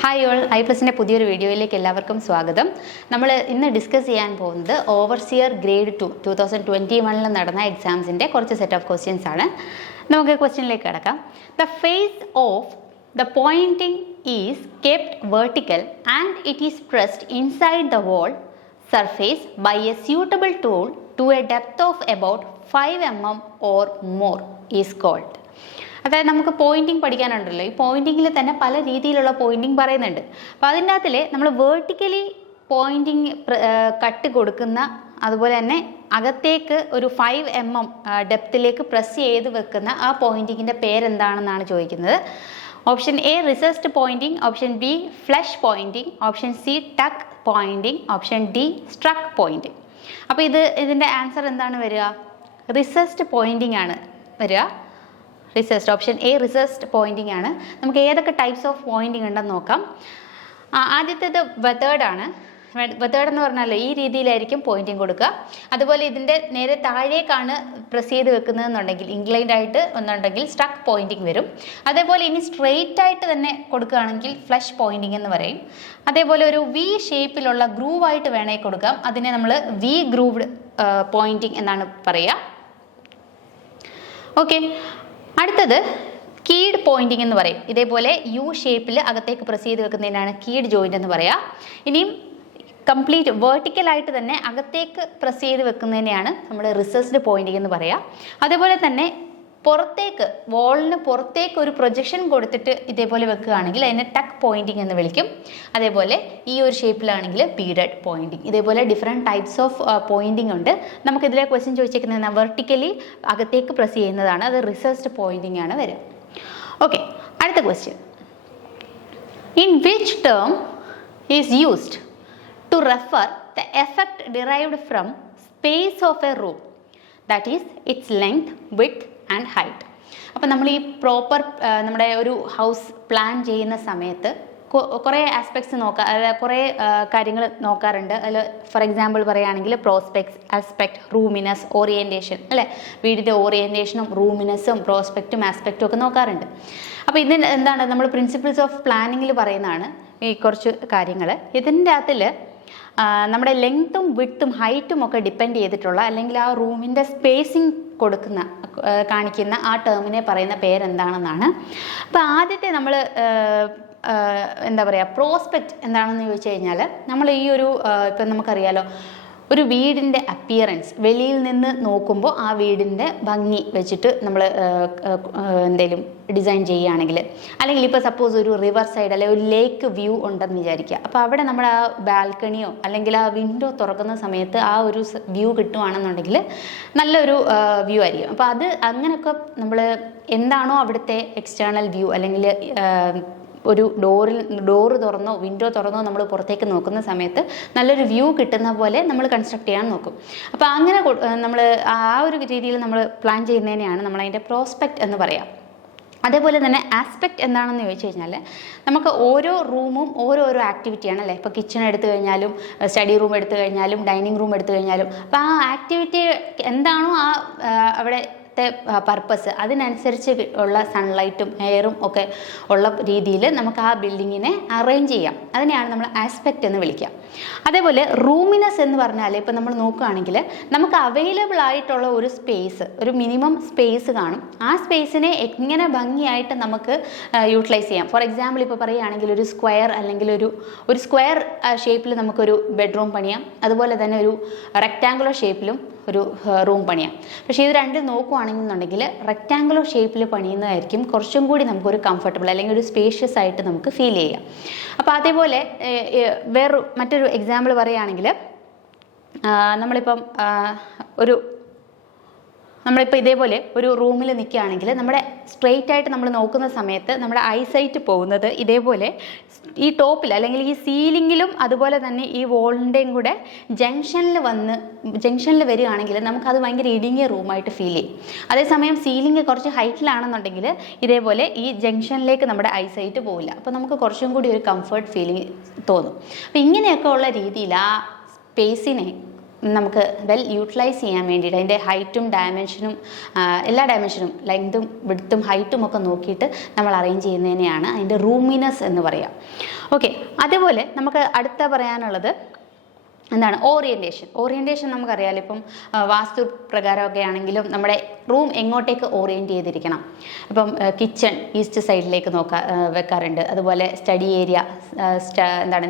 Hi all, ഐ+ന്റെ പുതിയൊരു വീഡിയോയിലേക്ക് എല്ലാവർക്കും സ്വാഗതം. നമ്മൾ ഇന്ന് ഡിസ്കസ് ചെയ്യാൻ പോകുന്നത് ഓവർസിയർ ഗ്രേഡ് 2 2021 നടന്ന എക്സാംസിൻ്റെ കുറച്ച് സെറ്റ് ഓഫ് ക്വസ്റ്റ്യൻസ് ആണ്. നമുക്ക് ക്വസ്റ്റ്യനിലേക്ക് കിടക്കാം. The face of the pointing is kept vertical and it is pressed inside the wall surface by a suitable tool to a depth of about 5 mm or more is called. അതായത് നമുക്ക് pointing പഠിക്കാനുണ്ടല്ലോ. ഈ പോയിന്റിങ്ങിൽ തന്നെ പല രീതിയിലുള്ള pointing പറയുന്നുണ്ട്. അപ്പോൾ അതിൻ്റെ അകത്തിൽ നമ്മൾ വേർട്ടിക്കലി പോയിന്റിങ് കട്ട് കൊടുക്കുന്ന, അതുപോലെ തന്നെ അകത്തേക്ക് ഒരു 5 mm ഡെപ്തിലേക്ക് പ്രസ് ചെയ്ത് വെക്കുന്ന ആ പോയിന്റിങ്ങിൻ്റെ പേരെന്താണെന്നാണ് ചോദിക്കുന്നത്. Option A recessed pointing, option B flush pointing, option C tuck pointing, option D struck pointing. അപ്പോൾ ഇതിൻ്റെ ആൻസർ എന്താണ് വരിക? റിസസ്ഡ് പോയിന്റിങ് ആണ് വരിക. Recessed, option A recessed pointing ആണ്. നമുക്ക് ഏതൊക്കെ ടൈപ്സ് ഓഫ് പോയിന്റിംഗ് ഉണ്ടെന്ന് നോക്കാം. ആദ്യത്തേത് വെതേർഡ് ആണ്. വെതേർഡ് എന്ന് പറഞ്ഞാൽ ഈ രീതിയിലായിരിക്കും പോയിന്റിംഗ് കൊടുക്കുക. അതുപോലെ ഇതിൻ്റെ നേരെ താഴേക്കാണ് പ്രസ് ചെയ്ത് വെക്കുന്നതെന്നുണ്ടെങ്കിൽ, ഇൻക്ലൈൻഡ് ആയിട്ട് ഒന്നുണ്ടെങ്കിൽ സ്ട്രക്ക് പോയിന്റിംഗ് വരും. അതേപോലെ ഇനി സ്ട്രെയിറ്റ് ആയിട്ട് തന്നെ കൊടുക്കുകയാണെങ്കിൽ ഫ്ലഷ് പോയിന്റിംഗ് എന്ന് പറയും. അതേപോലെ ഒരു വി ഷേപ്പിലുള്ള ഗ്രൂവായിട്ട് വേണമെങ്കിൽ കൊടുക്കാം. അതിനെ നമ്മൾ വി ഗ്രൂവ്ഡ് പോയിന്റിംഗ് എന്നാണ് പറയുക. ഓക്കെ, അടുത്തത് കീഡ് പോയിന്റിംഗ് എന്ന് പറയും. ഇതേപോലെ യു ഷേപ്പിൽ അകത്തേക്ക് പ്രസ് ചെയ്ത് വെക്കുന്നതിനാണ് കീഡ് ജോയിന്റ് എന്ന് പറയുക. ഇനിയും കംപ്ലീറ്റ് വേർട്ടിക്കലായിട്ട് തന്നെ അകത്തേക്ക് പ്രസ് ചെയ്ത് വെക്കുന്നതിനെയാണ് നമ്മൾ റിസസ്ഡ് പോയിന്റിംഗ് എന്ന് പറയുക. അതേപോലെ തന്നെ പുറത്തേക്ക്, വോളിന് പുറത്തേക്ക് ഒരു പ്രൊജക്ഷൻ കൊടുത്തിട്ട് ഇതേപോലെ വെക്കുകയാണെങ്കിൽ അതിനെ ടക്ക് പോയിന്റിംഗ് എന്ന് വിളിക്കും. അതേപോലെ ഈ ഒരു ഷേപ്പിലാണെങ്കിൽ ബീഡഡ് പോയിന്റിംഗ്. ഇതേപോലെ ഡിഫറെൻറ്റ് ടൈപ്സ് ഓഫ് പോയിന്റിംഗ് ഉണ്ട്. നമുക്കിതിലെ ക്വസ്റ്റ്യൻ ചോദിച്ചിരിക്കുന്നത് വെർട്ടിക്കലി അകത്തേക്ക് പ്രസ് ചെയ്യുന്നതാണ്, അത് റിസസ്ഡ് പോയിന്റിംഗ് ആണ് വരിക. ഓക്കെ, അടുത്ത question. In which term is used to refer the effect derived from space of a room, that is its length, width and height. അപ്പം നമ്മൾ ഈ പ്രോപ്പർ നമ്മുടെ ഒരു ഹൗസ് പ്ലാൻ ചെയ്യുന്ന സമയത്ത് കുറേ ആസ്പെക്ട്സ് അതായത് കുറേ കാര്യങ്ങൾ നോക്കാറുണ്ട്. അതിൽ ഫോർ എക്സാമ്പിൾ പറയുകയാണെങ്കിൽ പ്രോസ്പെക്ട്സ്, ആസ്പെക്ട്, റൂമിനസ്, ഓറിയൻറ്റേഷൻ, അല്ലേ? വീടിൻ്റെ ഓറിയൻറ്റേഷനും റൂമിനസും പ്രോസ്പെക്റ്റും ആസ്പെക്റ്റും ഒക്കെ നോക്കാറുണ്ട്. അപ്പോൾ ഇതിന് എന്താണ്, നമ്മൾ പ്രിൻസിപ്പിൾസ് ഓഫ് പ്ലാനിങ്ങിൽ പറയുന്നതാണ് ഈ കുറച്ച് കാര്യങ്ങൾ. ഇതിൻ്റെ അകത്തിൽ നമ്മുടെ ലെങ്ത്തും വിഡ്ത്തും ഹൈറ്റും ഒക്കെ ഡിപ്പെൻഡ് ചെയ്തിട്ടുള്ള, അല്ലെങ്കിൽ ആ റൂമിൻ്റെ സ്പേസിങ് കാണിക്കുന്ന ആ ടേമിനെ പറയുന്ന പേരെന്താണെന്നാണ്. അപ്പോൾ ആദ്യത്തെ നമ്മൾ എന്താ പറയുക, പ്രോസ്പെക്റ്റ് എന്താണെന്ന് ചോദിച്ചു കഴിഞ്ഞാൽ, നമ്മൾ ഈ ഒരു ഇപ്പം നമുക്കറിയാലോ, ഒരു വീടിൻ്റെ അപ്പിയറൻസ് വെളിയിൽ നിന്ന് നോക്കുമ്പോൾ ആ വീടിൻ്റെ ഭംഗി വെച്ചിട്ട് നമ്മൾ എന്തെങ്കിലും ഡിസൈൻ ചെയ്യുകയാണെങ്കിൽ, അല്ലെങ്കിൽ ഇപ്പോൾ സപ്പോസ് ഒരു റിവർ സൈഡ് അല്ലെങ്കിൽ ഒരു ലേക്ക് വ്യൂ ഉണ്ടെന്ന് വിചാരിക്കുക. അപ്പോൾ അവിടെ നമ്മുടെ ആ ബാൽക്കണിയോ അല്ലെങ്കിൽ ആ വിൻഡോ തുറക്കുന്ന സമയത്ത് ആ ഒരു വ്യൂ കിട്ടുകയാണെന്നുണ്ടെങ്കിൽ നല്ലൊരു വ്യൂ ആയിരിക്കും. അപ്പോൾ അത് അങ്ങനെയൊക്കെ നമ്മൾ എന്താണോ അവിടുത്തെ എക്സ്റ്റേണൽ വ്യൂ, അല്ലെങ്കിൽ ഒരു ഡോറ് തുറന്നോ വിൻഡോ തുറന്നോ നമ്മൾ പുറത്തേക്ക് നോക്കുന്ന സമയത്ത് നല്ലൊരു വ്യൂ കിട്ടുന്ന പോലെ നമ്മൾ കൺസ്ട്രക്ട് ചെയ്യാൻ നോക്കും. അപ്പോൾ അങ്ങനെ നമ്മൾ ആ ഒരു രീതിയിൽ നമ്മൾ പ്ലാൻ ചെയ്യുന്നതിനെയാണ് നമ്മൾ അതിൻ്റെ പ്രോസ്പെക്റ്റ് എന്ന് പറയാം. അതേപോലെ തന്നെ ആസ്പെക്റ്റ് എന്താണെന്ന് ചോദിച്ചു കഴിഞ്ഞാൽ, നമുക്ക് ഓരോ റൂമും ഓരോരോ ആക്ടിവിറ്റിയാണ്, അല്ലേ? ഇപ്പോൾ കിച്ചൺ എടുത്തു കഴിഞ്ഞാലും, സ്റ്റഡി റൂം എടുത്തു കഴിഞ്ഞാലും, ഡൈനിങ് റൂം എടുത്തു കഴിഞ്ഞാലും, അപ്പോൾ ആ ആക്ടിവിറ്റി എന്താണോ അവിടെ പർപ്പസ്, അതിനനുസരിച്ച് ഉള്ള സൺലൈറ്റും എയറും ഒക്കെ ഉള്ള രീതിയിൽ നമുക്ക് ആ ബിൽഡിങ്ങിനെ അറേഞ്ച് ചെയ്യാം. അതിനെയാണ് നമ്മൾ ആസ്പെക്റ്റ് എന്ന് വിളിക്കുക. അതേപോലെ റൂമിനസ് എന്ന് പറഞ്ഞാൽ, ഇപ്പം നമ്മൾ നോക്കുകയാണെങ്കിൽ നമുക്ക് അവൈലബിൾ ആയിട്ടുള്ള ഒരു സ്പേസ്, ഒരു മിനിമം സ്പേസ് കാണും. ആ സ്പേസിനെ എങ്ങനെ ഭംഗിയായിട്ട് നമുക്ക് യൂട്ടിലൈസ് ചെയ്യാം. ഫോർ എക്സാമ്പിൾ ഇപ്പോൾ പറയുകയാണെങ്കിൽ ഒരു സ്ക്വയർ, അല്ലെങ്കിൽ ഒരു സ്ക്വയർ ഷേപ്പിൽ നമുക്കൊരു ബെഡ്റൂം പണിയാം. അതുപോലെ തന്നെ ഒരു റെക്റ്റാങ്കുലർ ഷേപ്പിലും ഒരു റൂം പണിയാം. പക്ഷേ ഇത് രണ്ടും നോക്കുകയാണെന്നുണ്ടെങ്കിൽ റെക്റ്റാങ്കുലർ ഷേപ്പിൽ പണിയുന്നതായിരിക്കും കുറച്ചും കൂടി നമുക്കൊരു കംഫർട്ടബിൾ, അല്ലെങ്കിൽ ഒരു സ്പേഷ്യസ് ആയിട്ട് നമുക്ക് ഫീൽ ചെയ്യാം. അപ്പോൾ അതേപോലെ മറ്റൊരു എക്സാമ്പിൾ പറയുകയാണെങ്കിൽ, നമ്മളിപ്പോൾ ഇതേപോലെ ഒരു റൂമിൽ നിൽക്കുകയാണെങ്കിൽ നമ്മുടെ സ്ട്രെയിറ്റ് ആയിട്ട് നമ്മൾ നോക്കുന്ന സമയത്ത് നമ്മുടെ ഐസൈറ്റ് പോകുന്നത് ഇതേപോലെ ഈ ടോപ്പിൽ, അല്ലെങ്കിൽ ഈ സീലിങ്ങിലും അതുപോലെ തന്നെ ഈ വോളിൻ്റെയും കൂടെ ജംഗ്ഷനിൽ വരികയാണെങ്കിൽ നമുക്കത് ഭയങ്കര ഇടുങ്ങിയ റൂമായിട്ട് ഫീൽ ചെയ്യും. അതേസമയം സീലിംഗ് കുറച്ച് ഹൈറ്റിലാണെന്നുണ്ടെങ്കിൽ ഇതേപോലെ ഈ ജംഗ്ഷനിലേക്ക് നമ്മുടെ ഐസൈറ്റ് പോവില്ല. അപ്പോൾ നമുക്ക് കുറച്ചും കൂടി ഒരു കംഫർട്ട് ഫീലിംഗ് തോന്നും. അപ്പോൾ ഇങ്ങനെയൊക്കെ ഉള്ള രീതിയിൽ ആ സ്പേസിനെ നമുക്ക് വെൽ യൂട്ടിലൈസ് ചെയ്യാൻ വേണ്ടിയിട്ട് അതിൻ്റെ ഹൈറ്റും ഡയമെൻഷനും എല്ലാ ഡയമെൻഷനും ലെങ്തും വിഡ്ത്തും ഹൈറ്റും ഒക്കെ നോക്കിയിട്ട് നമ്മൾ അറേഞ്ച് ചെയ്യുന്നതിനെയാണ് അതിൻ്റെ റൂമിനെസ് എന്ന് പറയാം. ഓക്കെ, അതേപോലെ നമുക്ക് അടുത്ത പറയാനുള്ളത് എന്താണ് ഓറിയൻറ്റേഷൻ നമുക്കറിയാമല്ലോ. ഇപ്പം വാസ്തു പ്രകാരമൊക്കെ ആണെങ്കിലും നമ്മുടെ റൂം എങ്ങോട്ടേക്ക് ഓറിയൻറ്റ് ചെയ്തിരിക്കണം. ഇപ്പം കിച്ചൺ ഈസ്റ്റ് സൈഡിലേക്ക് വെക്കാറുണ്ട്, അതുപോലെ സ്റ്റഡി ഏരിയ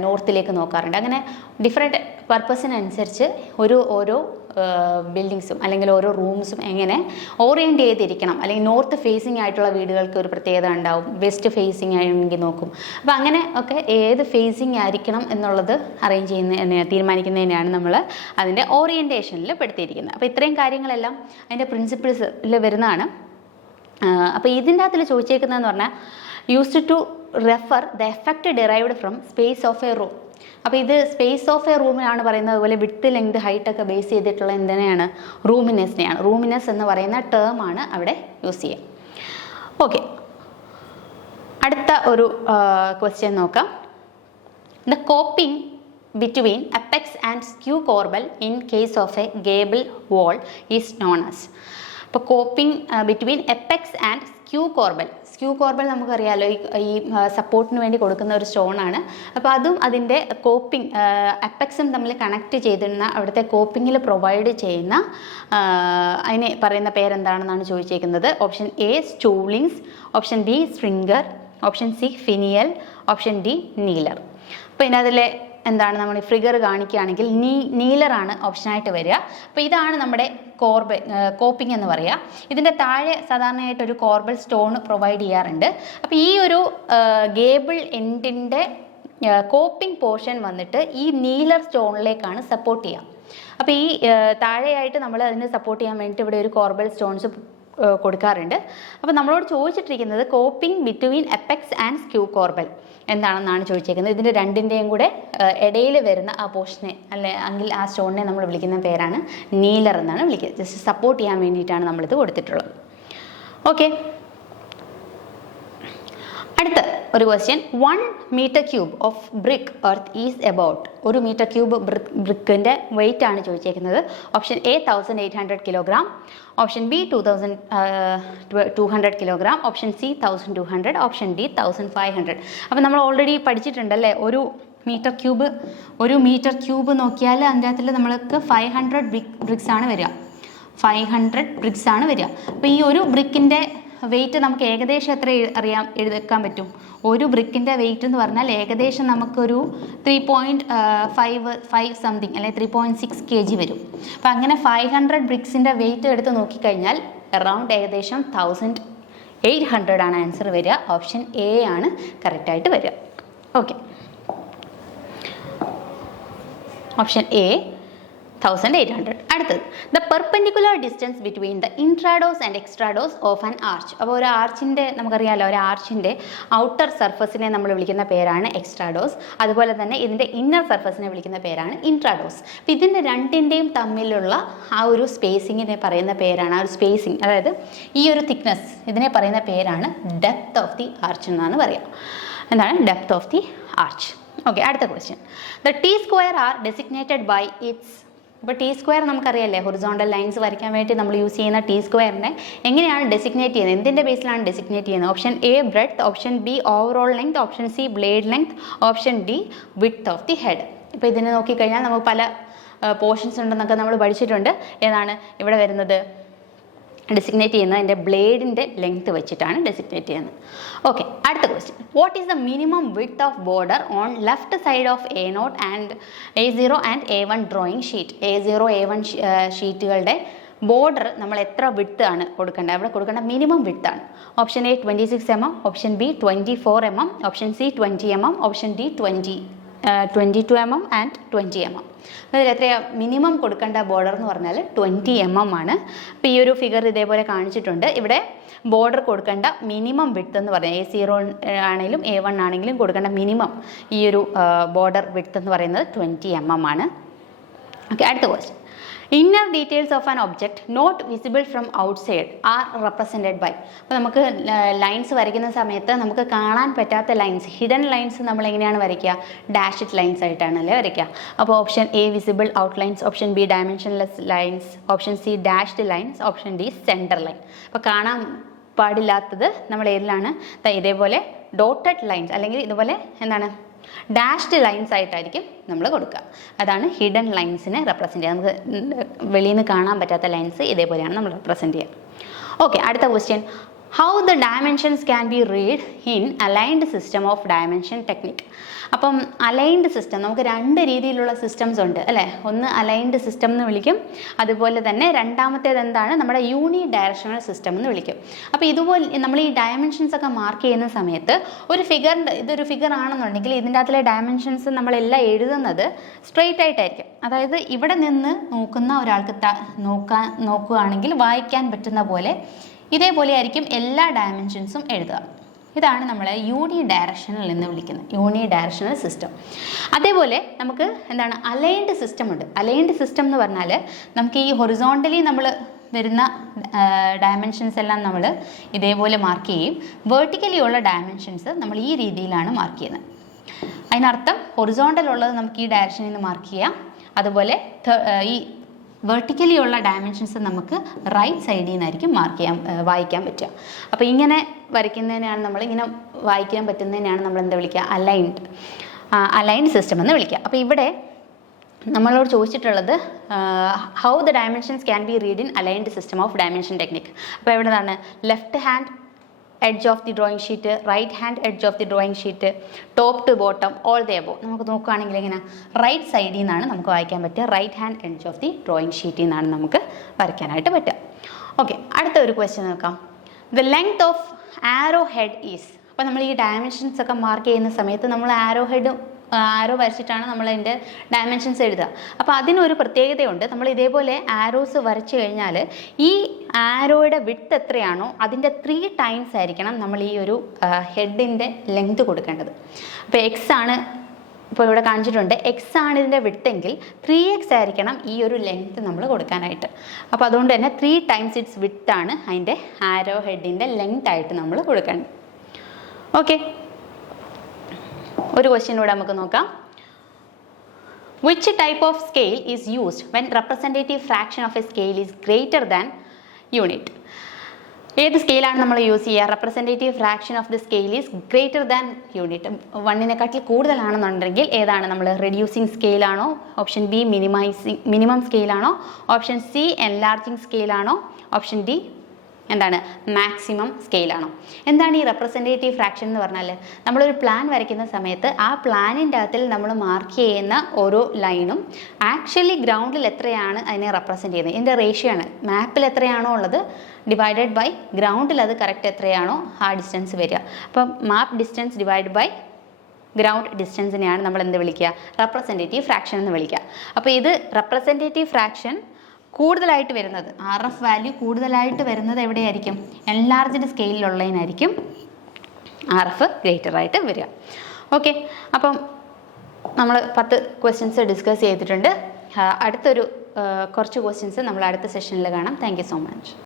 നോർത്തിലേക്ക് നോക്കാറുണ്ട്. അങ്ങനെ ഡിഫറെൻറ്റ് പർപ്പസിനനുസരിച്ച് ഓരോ ബിൽഡിങ്സും അല്ലെങ്കിൽ ഓരോ റൂംസും എങ്ങനെ ഓറിയൻറ്റ് ചെയ്തിരിക്കണം. അല്ലെങ്കിൽ നോർത്ത് ഫേസിങ് ആയിട്ടുള്ള വീടുകൾക്ക് ഒരു പ്രത്യേകത ഉണ്ടാവും, വെസ്റ്റ് ഫേസിങ് ആണെങ്കിൽ നോക്കും. അപ്പോൾ അങ്ങനെ ഒക്കെ ഏത് ഫേസിങ് ആയിരിക്കണം എന്നുള്ളത് അറേഞ്ച് തീരുമാനിക്കുന്നതിനാണ് നമ്മൾ അതിൻ്റെ ഓറിയൻറ്റേഷനിൽ പെടുത്തിയിരിക്കുന്നത്. അപ്പോൾ ഇത്രയും കാര്യങ്ങളെല്ലാം അതിൻ്റെ പ്രിൻസിപ്പിൾസിൽ വരുന്നതാണ്. അപ്പോൾ ഇതിൻ്റെ അകത്തിൽ ചോദിച്ചേക്കുന്നതെന്ന് പറഞ്ഞാൽ used to refer the effect derived from space of a room. അപ്പോൾ ഇത് സ്പേസ് ഓഫ് എ റൂമിനാണ് പറയുന്നത്. അതുപോലെ വിഡ്ത്ത് ലെങ്ത് ഹൈറ്റൊക്കെ ബേസ് ചെയ്തിട്ടുള്ള എന്തിനെയാണ്? റൂമിനെസ്സിനെയാണ്. റൂമിനെസ് എന്ന് പറയുന്ന ടേമാണ് അവിടെ യൂസ് ചെയ്യുക. ഓക്കെ, അടുത്ത ഒരു ക്വസ്റ്റ്യൻ നോക്കാം. The coping between apex and skew corbel in case of a gable wall is known as. അപ്പോൾ coping between apex and skew corbel നമുക്കറിയാമല്ലോ, ഈ സപ്പോർട്ടിന് വേണ്ടി കൊടുക്കുന്ന ഒരു സ്റ്റോണാണ്. അപ്പോൾ അതും അതിൻ്റെ കോപ്പിംഗ് അപ്പെക്സും തമ്മിൽ കണക്ട് ചെയ്തിരുന്ന അവിടുത്തെ കോപ്പിങ്ങിൽ പ്രൊവൈഡ് ചെയ്യുന്ന അതിനെ പറയുന്ന പേരെന്താണെന്നാണ് ചോദിച്ചേക്കുന്നത്. Option A stoolings, option B stringer, option C finial, option D kneeler. അപ്പോൾ ഇതിനതിലെ എന്താണ് നമ്മൾ ഫിഗർ കാണിക്കുകയാണെങ്കിൽ നീലറാണ് ഓപ്ഷനായിട്ട് വരിക. അപ്പോൾ ഇതാണ് നമ്മുടെ കോപ്പിംഗ് എന്ന് പറയുക. ഇതിൻ്റെ താഴെ സാധാരണയായിട്ട് ഒരു കോർബൽ സ്റ്റോൺ പ്രൊവൈഡ് ചെയ്യാറുണ്ട്. അപ്പോൾ ഈ ഒരു ഗേബിൾ എൻഡിൻ്റെ കോപ്പിംഗ് പോർഷൻ വന്നിട്ട് ഈ നീലർ സ്റ്റോണിലേക്കാണ് സപ്പോർട്ട് ചെയ്യുക. അപ്പോൾ ഈ താഴെയായിട്ട് നമ്മൾ അതിന് സപ്പോർട്ട് ചെയ്യാൻ വേണ്ടിയിട്ട് ഇവിടെ ഒരു കോർബൽ സ്റ്റോൺസ് കൊടുക്കാറുണ്ട്. അപ്പോൾ നമ്മളോട് ചോദിച്ചിട്ടിരിക്കുന്നത് coping between apex and skew corbel എന്താണെന്നാണ് ചോദിച്ചേക്കുന്നത്. ഇതിൻ്റെ രണ്ടിൻ്റെയും കൂടെ ഇടയിൽ വരുന്ന ആ പോർഷനെ അല്ലെങ്കിൽ ആ സ്റ്റോണിനെ നമ്മൾ വിളിക്കുന്ന പേരാണ് നീലർ എന്നാണ് വിളിക്കുന്നത്. ജസ്റ്റ് സപ്പോർട്ട് ചെയ്യാൻ വേണ്ടിയിട്ടാണ് നമ്മളിത് കൊടുത്തിട്ടുള്ളത്. ഓക്കെ, അടുത്ത ഒരു question. 1 metre cube of brick earth is about. 1 metre cube ബ്രിക്കിൻ്റെ വെയിറ്റ് ആണ് ചോദിച്ചേക്കുന്നത്. Option A 1800 kilogram, option B 2200 kilogram, option C 1200, option D 1500. അപ്പോൾ നമ്മൾ ഓൾറെഡി പഠിച്ചിട്ടുണ്ടല്ലേ, ഒരു മീറ്റർ ക്യൂബ് നോക്കിയാൽ അതിൻ്റെ അകത്തിൽ നമ്മൾക്ക് 500 ബ്രിക്സ് ആണ് വരിക. 500 ബ്രിക്സ് ആണ് വരിക. അപ്പോൾ ഈ ഒരു ബ്രിക്കിൻ്റെ വെയിറ്റ് നമുക്ക് ഏകദേശം എത്ര എടുക്കാൻ പറ്റും? ഒരു ബ്രിക്കിൻ്റെ വെയിറ്റ് എന്ന് പറഞ്ഞാൽ ഏകദേശം നമുക്കൊരു 3.5 സംതിങ് അല്ലെങ്കിൽ 3.6 kg വരും. അപ്പോൾ അങ്ങനെ 500 ബ്രിക്സിൻ്റെ വെയിറ്റ് എടുത്ത് നോക്കിക്കഴിഞ്ഞാൽ അറൗണ്ട് ഏകദേശം 1800 ആണ് ആൻസർ വരിക. ഓപ്ഷൻ എ ആണ് കറക്റ്റായിട്ട് വരിക. Okay, option A 1800. അടുത്തത്, the perpendicular distance between the intrados and extrados of an arch. അപ്പോൾ ഒരു ആർച്ചിൻ്റെ നമുക്കറിയാമല്ലോ, ഒരു ആർച്ചിൻ്റെ ഔട്ടർ സർഫസിനെ നമ്മൾ വിളിക്കുന്ന പേരാണ് എക്സ്ട്രാഡോസ്. അതുപോലെ തന്നെ ഇതിൻ്റെ ഇന്നർ സർഫസിനെ വിളിക്കുന്ന പേരാണ് ഇൻട്രാഡോസ്. അപ്പോൾ ഇതിൻ്റെ രണ്ടിൻ്റെയും തമ്മിലുള്ള ആ ഒരു സ്പേസിങ്ങിനെ പറയുന്ന പേരാണ്, ആ ഒരു സ്പേസിങ്, അതായത് ഈ ഒരു തിക്നെസ്, ഇതിനെ പറയുന്ന പേരാണ് ഡെപ്ത് ഓഫ് ദി ആർച്ച് എന്നാണ് പറയുക. എന്താണ് depth of the arch? Okay, അടുത്ത question. The T square are designated by its. ഇപ്പോൾ ടി സ്ക്വയർ നമുക്കറിയാമല്ലേ, ഹൊറിസോണ്ടൽ ലൈൻസ് വരയ്ക്കാൻ വേണ്ടി നമ്മൾ യൂസ് ചെയ്യുന്ന ടി സ്ക്വയറിനെ എങ്ങനെയാണ് ഡെസിഗ്നേറ്റ് ചെയ്യുന്നത്? എന്തിൻ്റെ ബേസിലാണ് ഡെസിഗ്നേറ്റ് ചെയ്യുന്നത്? Option A breadth, option B overall length, option C blade length, option D width of the head. ഇപ്പോൾ ഇതിനെ നോക്കിക്കഴിഞ്ഞാൽ നമുക്ക് പല പോർഷൻസ് ഉണ്ടെന്നൊക്കെ നമ്മൾ പഠിച്ചിട്ടുണ്ട്. ഏതാണ് ഇവിടെ വരുന്നത്? ഡെസിഗ്നേറ്റ് ചെയ്യുന്നത് അതിൻ്റെ ബ്ലേഡിൻ്റെ ലെങ്ത് വെച്ചിട്ടാണ് ഡെസിഗ്നേറ്റ് ചെയ്യുന്നത്. ഓക്കെ, അടുത്ത question. What is the minimum width of border on left side of A0 and A0 and A1 drawing sheet? A0 A1 ഷീറ്റുകളുടെ ബോർഡർ നമ്മൾ എത്ര വിഡ്ത്ത് ആണ് കൊടുക്കേണ്ടത്? അവിടെ കൊടുക്കേണ്ട മിനിമം വിഡ്ത്ത് ആണ്. Option A 26 mm, option B 24 mm, option C 20 mm, option D 22 mm and 20 mm. അതിൽ എത്രയാണ് മിനിമം കൊടുക്കേണ്ട ബോർഡർ എന്ന് പറഞ്ഞാൽ 20 mm ആണ്. അപ്പോൾ ഈ ഒരു ഫിഗർ ഇതേപോലെ കാണിച്ചിട്ടുണ്ട്. ഇവിടെ ബോർഡർ കൊടുക്കേണ്ട മിനിമം വിഡ്ത്ത് എന്ന് പറഞ്ഞാൽ A0 ആണെങ്കിലും A1 ആണെങ്കിലും കൊടുക്കേണ്ട മിനിമം ഈ ഒരു ബോർഡർ വിഡ്ത്ത് എന്ന് പറയുന്നത് 20 mm ആണ്. ഓക്കെ, അടുത്ത question. Inner details of an object not visible from outside are represented by. അപ്പോൾ നമുക്ക് ലൈൻസ് വരയ്ക്കുന്ന സമയത്ത് നമുക്ക് കാണാൻ പറ്റാത്ത ലൈൻസ്, ഹിഡൻ ലൈൻസ് നമ്മൾ എങ്ങനെയാണ് വരയ്ക്കുക? ഡാഷ്ഡ് ലൈൻസ് ആയിട്ടാണല്ലേ വരയ്ക്കുക. അപ്പോൾ option A visible outlines, option B dimensionless lines, option C dashed lines, option D centre line. അപ്പോൾ കാണാൻ പാടില്ലാത്തത് നമ്മൾ ഏതിലാണ്? ഇതേപോലെ ഡോട്ടഡ് ലൈൻസ് അല്ലെങ്കിൽ ഇതുപോലെ എന്താണ് ഡാഷ്ഡ് ലൈൻസ് ആയിട്ടായിരിക്കും നമ്മൾ കൊടുക്കുക. അതാണ് ഹിഡൻ ലൈൻസിനെ റെപ്രസെൻറ്റ് ചെയ്യുക. നമുക്ക് വെളിയിൽ നിന്ന് കാണാൻ പറ്റാത്ത ലൈൻസ് ഇതേപോലെയാണ് നമ്മൾ റെപ്രസെൻറ്റ് ചെയ്യുക. ഓക്കെ, അടുത്ത question. How the dimensions can be read in aligned system of dimension technique. അപ്പം അലൈൻഡ് സിസ്റ്റം നമുക്ക് രണ്ട് രീതിയിലുള്ള സിസ്റ്റംസ് ഉണ്ട് അല്ലേ? ഒന്ന് അലൈൻഡ് സിസ്റ്റം എന്ന് വിളിക്കും, അതുപോലെ തന്നെ രണ്ടാമത്തേത് എന്താണ്? നമ്മുടെ യൂണി ഡയറക്ഷണൽ സിസ്റ്റം എന്ന് വിളിക്കും. അപ്പോൾ ഇതുപോലെ നമ്മൾ ഈ ഡയമെൻഷൻസ് ഒക്കെ മാർക്ക് ചെയ്യുന്ന സമയത്ത് ഇതൊരു ഫിഗർ ആണെന്നുണ്ടെങ്കിൽ ഇതിൻ്റെ അകത്തിലെ ഡയമെൻഷൻസ് നമ്മളെല്ലാം എഴുതുന്നത് സ്ട്രെയിറ്റ് ആയിട്ടായിരിക്കും. അതായത് ഇവിടെ നിന്ന് നോക്കുന്ന ഒരാൾക്ക് നോക്കുകയാണെങ്കിൽ വായിക്കാൻ പറ്റുന്ന പോലെ ഇതേപോലെ ആയിരിക്കും എല്ലാ ഡയമെൻഷൻസും എഴുതുക. ഇതാണ് നമ്മൾ യൂണി ഡയറക്ഷണൽ എന്ന് വിളിക്കുന്നത്, യൂണി ഡയറക്ഷണൽ സിസ്റ്റം. അതേപോലെ നമുക്ക് എന്താണ് അലൈൻഡ് സിസ്റ്റം ഉണ്ട്. അലൈൻഡ് സിസ്റ്റം എന്ന് പറഞ്ഞാൽ നമുക്ക് ഈ ഹൊറിസോണ്ടലി നമ്മൾ വരുന്ന ഡയമെൻഷൻസ് എല്ലാം നമ്മൾ ഇതേപോലെ മാർക്ക് ചെയ്യും. വേർട്ടിക്കലി ഉള്ള ഡയമെൻഷൻസ് നമ്മൾ ഈ രീതിയിലാണ് മാർക്ക് ചെയ്യുന്നത്. അതിനർത്ഥം ഹൊറിസോണ്ടൽ ഉള്ളത് നമുക്ക് ഈ ഡയറക്ഷനിൽ നിന്ന് മാർക്ക് ചെയ്യാം, അതുപോലെ ഈ വെർട്ടിക്കലി ഉള്ള ഡയമെൻഷൻസ് നമുക്ക് റൈറ്റ് സൈഡിൽ നിന്നായിരിക്കും വായിക്കാൻ പറ്റുക. അപ്പോൾ ഇങ്ങനെ വരയ്ക്കുന്നതിനാണ് ഇങ്ങനെ വായിക്കാൻ പറ്റുന്നതിനാണ് നമ്മൾ എന്താ വിളിക്കുക? അലൈൻഡ് സിസ്റ്റം എന്ന് വിളിക്കുക. അപ്പോൾ ഇവിടെ നമ്മളോട് ചോദിച്ചിട്ടുള്ളത് how the dimensions can be read in aligned system of dimension technique. അപ്പോൾ എവിടെയാണ്? Left hand edge of the drawing sheet, right hand edge of the drawing sheet, top to bottom, all the above. നമുക്ക് നോക്കുകയാണെങ്കിൽ ഇങ്ങനെ right സൈഡിൽ നിന്നാണ് നമുക്ക് വായിക്കാൻ പറ്റുക, right hand edge of the drawing ഷീറ്റിൽ നിന്നാണ് നമുക്ക് വരയ്ക്കാനായിട്ട് പറ്റുക. ഓക്കെ, അടുത്ത ഒരു ക്വസ്റ്റ്യൻ നോക്കാം. The length of arrow head is. അപ്പോൾ നമ്മൾ ഈ ഡയമെൻഷൻസ് ഒക്കെ മാർക്ക് ചെയ്യുന്ന സമയത്ത് നമ്മൾ ആരോ വരച്ചിട്ടാണ് നമ്മൾ അതിൻ്റെ ഡയമെൻഷൻസ് എഴുതുക. അപ്പോൾ അതിനൊരു പ്രത്യേകതയുണ്ട്. നമ്മൾ ഇതേപോലെ ആരോസ് വരച്ചു കഴിഞ്ഞാൽ ഈ ആരോയുടെ വിഡ്ത്ത് എത്രയാണോ അതിൻ്റെ 3 ടൈംസ് ആയിരിക്കണം നമ്മൾ ഈ ഒരു ഹെഡിൻ്റെ ലെങ്ത് കൊടുക്കേണ്ടത്. അപ്പോൾ എക്സ് ആണ്, ഇപ്പോൾ ഇവിടെ കാണിച്ചിട്ടുണ്ട്, എക്സ് ആണ് ഇതിൻ്റെ വിഡ്ത്തെങ്കിൽ 3x ആയിരിക്കണം ഈ ഒരു ലെങ്ത് നമ്മൾ കൊടുക്കാനായിട്ട്. അപ്പോൾ അതുകൊണ്ട് തന്നെ 3 ടൈംസ് ഇറ്റ്സ് വിഡ്ത്താണ് അതിൻ്റെ ആരോ ഹെഡിൻ്റെ ലെങ്ത് ആയിട്ട് നമ്മൾ കൊടുക്കേണ്ടത്. ഓക്കെ, ഒരു ക്വസ്റ്റ്യൻ കൂടെ നമുക്ക് നോക്കാം. Which type of scale is used when representative fraction of a scale is greater than unit? ഏത് സ്കെയിലാണ് നമ്മൾ യൂസ് ചെയ്യുക? Representative fraction of the scale is greater than unit. 1നെക്കാട്ടിൽ കൂടുതലാണെന്നുണ്ടെങ്കിൽ ഏതാണ് നമ്മൾ? റെഡ്യൂസിങ് സ്കെയിലാണോ? ഓപ്ഷൻ ബി മിനിമം സ്കെയിലാണോ? ഓപ്ഷൻ സി എൻലാർജിങ് സ്കെയിലാണോ? ഓപ്ഷൻ ഡി എന്താണ്? മാക്സിമം സ്കെയിലാണോ? എന്താണ് ഈ റെപ്രസെൻറ്റേറ്റീവ് ഫ്രാക്ഷൻ എന്ന് പറഞ്ഞാൽ? നമ്മളൊരു പ്ലാൻ വരയ്ക്കുന്ന സമയത്ത് ആ പ്ലാനിൻ്റെ അകത്തിൽ നമ്മൾ മാർക്ക് ചെയ്യുന്ന ഓരോ ലൈനും ആക്ച്വലി ഗ്രൗണ്ടിൽ എത്രയാണ് അതിനെ റെപ്രസെൻറ്റ് ചെയ്യുന്നത്, ഇതിൻ്റെ റേഷ്യോ ആണ്. മാപ്പിൽ എത്രയാണോ ഉള്ളത് ഡിവൈഡഡ് ബൈ ഗ്രൗണ്ടിൽ അത് കറക്റ്റ് എത്രയാണോ ആ ഡിസ്റ്റൻസ് വരിക. അപ്പം map distance divide by ground ഡിസ്റ്റൻസിനെയാണ് നമ്മൾ എന്ത് വിളിക്കുക? റെപ്രസെൻറ്റേറ്റീവ് ഫ്രാക്ഷൻ എന്ന് വിളിക്കുക. അപ്പോൾ ഇത് റെപ്രസെൻറ്റേറ്റീവ് ഫ്രാക്ഷൻ കൂടുതലായിട്ട് വരുന്നത്, RF വാല്യൂ കൂടുതലായിട്ട് വരുന്നത് എവിടെയായിരിക്കും? എൻലാർജ്ഡ് സ്കെയിലുള്ളതിനായിരിക്കും RF ഗ്രേറ്റർ ആയിട്ട് വരിക. ഓക്കെ, അപ്പം നമ്മൾ 10 ക്വസ്റ്റ്യൻസ് ഡിസ്കസ് ചെയ്തിട്ടുണ്ട്. അടുത്തൊരു കുറച്ച് ക്വസ്റ്റ്യൻസ് നമ്മൾ അടുത്ത സെഷനിൽ കാണാം. Thank you so much.